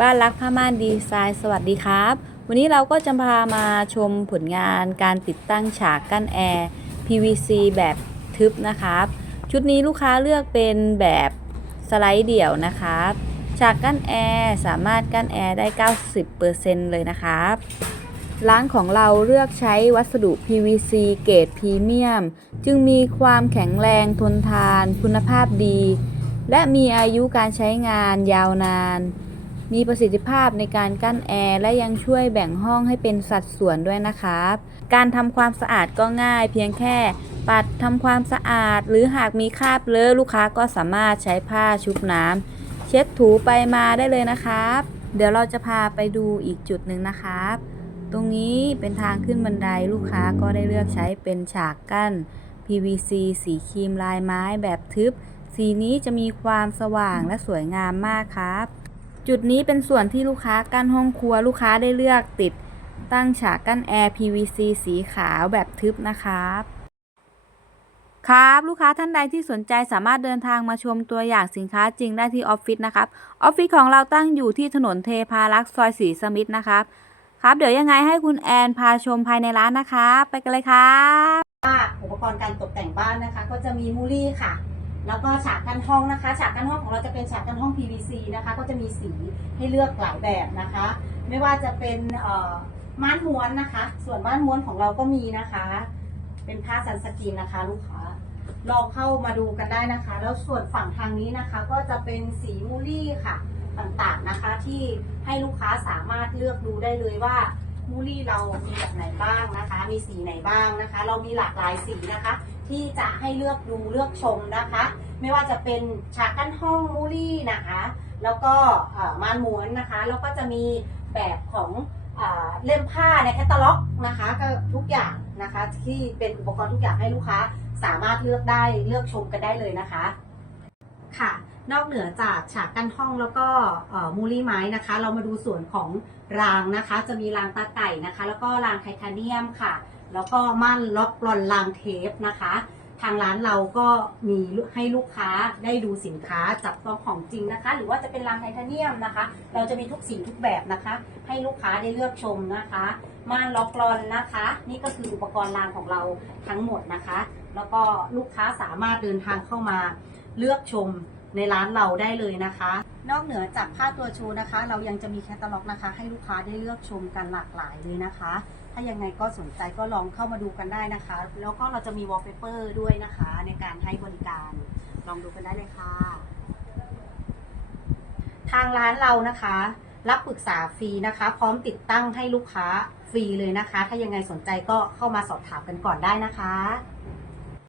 บ้านรักผ้าม่านดีไซน์สวัสดีครับ วันนี้เราก็จะพามาชมผลงานการติดตั้งฉากกั้นแอร์ PVC แบบทึบนะครับ ชุดนี้ลูกค้าเลือกเป็นแบบสไลด์เดี่ยวนะครับฉากกั้นแอร์สามารถกั้นแอร์ได้ 90%เลยนะครับร้านของเราเลือกใช้วัสดุ PVC เกรดพรีเมียม จึงมีความแข็งแรงทนทาน คุณภาพดี และมีอายุการใช้งานยาวนาน มีประสิทธิภาพในการกั้นแอร์และยังช่วยแบ่งห้องให้เป็นสัดส่วนด้วยนะครับ การทำความสะอาดก็ง่ายเพียงแค่ ปัดทำความสะอาด หรือหากมีคราบเลอะลูกค้าก็สามารถใช้ผ้าชุบน้ำเช็ดถูไปมาได้เลยนะครับ เดี๋ยวเราจะพาไปดูอีกจุดหนึ่งนะครับ ตรงนี้เป็นทางขึ้นบันไดลูกค้าก็ได้เลือกใช้เป็นฉากกั้น PVC สีครีมลายไม้แบบทึบ สีนี้จะมีความสว่างและสวยงามมากครับ จุดนี้เป็นส่วนที่ลูกค้ากั้นห้องครัวลูกค้าได้เลือกติดตั้งฉากกั้นแอร์ PVC สีขาวแบบทึบนะครับครับ ลูกค้าท่านใดที่สนใจสามารถเดินทางมาชมตัวอย่างสินค้าจริงได้ที่ออฟฟิศนะครับ ออฟฟิศของเราตั้งอยู่ที่ถนนเทพารักษ์ซอยสีสมิธนะครับ ครับ เดี๋ยวยังไงให้คุณแอนพาชมภายในร้านนะคะ ไปกันเลยครับว่าอุปกรณ์การตกแต่งบ้านนะคะ ก็จะมีมูลี่ค่ะ แล้วก็ฉากกันห้องนะคะ ฉากกันห้องของเราจะเป็นฉากกันห้อง PVC นะคะ ก็จะมีสีให้เลือกหลายแบบนะคะ ไม่ว่าจะเป็นม่านม้วนนะคะ ส่วนม่านม้วนของเราก็มีนะคะ เป็นผ้าซันสกรีนนะคะ ลูกค้าลองเข้ามาดูกันได้นะคะ แล้วส่วนฝั่งทางนี้นะคะ ก็จะเป็นสีมูลี่ค่ะต่างๆนะคะ ที่ให้ลูกค้าสามารถเลือกดูได้เลยว่า มูลี่เรามีแบบไหนบ้างนะคะ มีสีไหนบ้างนะคะ เรามีหลากหลายสีนะคะ ที่จะให้เลือกดูเลือกชมนะคะ ไม่ว่าจะเป็นฉากกั้นห้องมูลี่นะคะ แล้วก็ม่านม้วนนะคะ แล้วก็จะมีแบบของเอ่อเล่มผ้าในแคตตาล็อกนะคะ ก็ทุกอย่างนะคะ ที่เป็นอุปกรณ์ทุกอย่างให้ลูกค้าสามารถเลือกได้เลือกชมกันได้เลยนะคะ ค่ะ นอกเหนือจากฉากกั้นห้องแล้วก็มูลี่ไม้นะคะ เรามาดูส่วนของรางนะคะ จะมีรางตาไก่นะคะ แล้วก็รางไทเทเนียมค่ะ แล้วก็ม่านล็อกกลอนรางเทปนะคะ ทางร้านเราก็มีให้ลูกค้าได้ดูสินค้าจับต้องของจริงนะคะ หรือว่าจะเป็นรางไทเทเนียมนะคะ เราจะมีทุกสีทุกแบบนะคะ ให้ลูกค้าได้เลือกชมนะคะม่านล็อกลอนนะคะ นี่ก็คืออุปกรณ์รางของเราทั้งหมดนะคะ แล้วก็ลูกค้าสามารถเดินทางเข้ามา เลือกชมในร้านเราได้เลยนะคะ นอกเหนือจากผ้าตัวชูนะคะ เรายังจะมีแคตตาล็อกนะคะ ให้ลูกค้าได้เลือกชมกันหลากหลายเลยนะคะ ถ้ายังไงก็สนใจก็ลองเข้ามาดูกันได้นะคะ แล้วก็เราจะมีวอลเปเปอร์ด้วยนะคะ ในการให้บริการ ลองดูกันได้เลยค่ะ ทางร้านเรานะคะ รับปรึกษาฟรีนะคะ พร้อมติดตั้งให้ลูกค้าฟรีเลยนะคะ ถ้ายังไงสนใจก็เข้ามาสอบถามกันก่อนได้นะคะ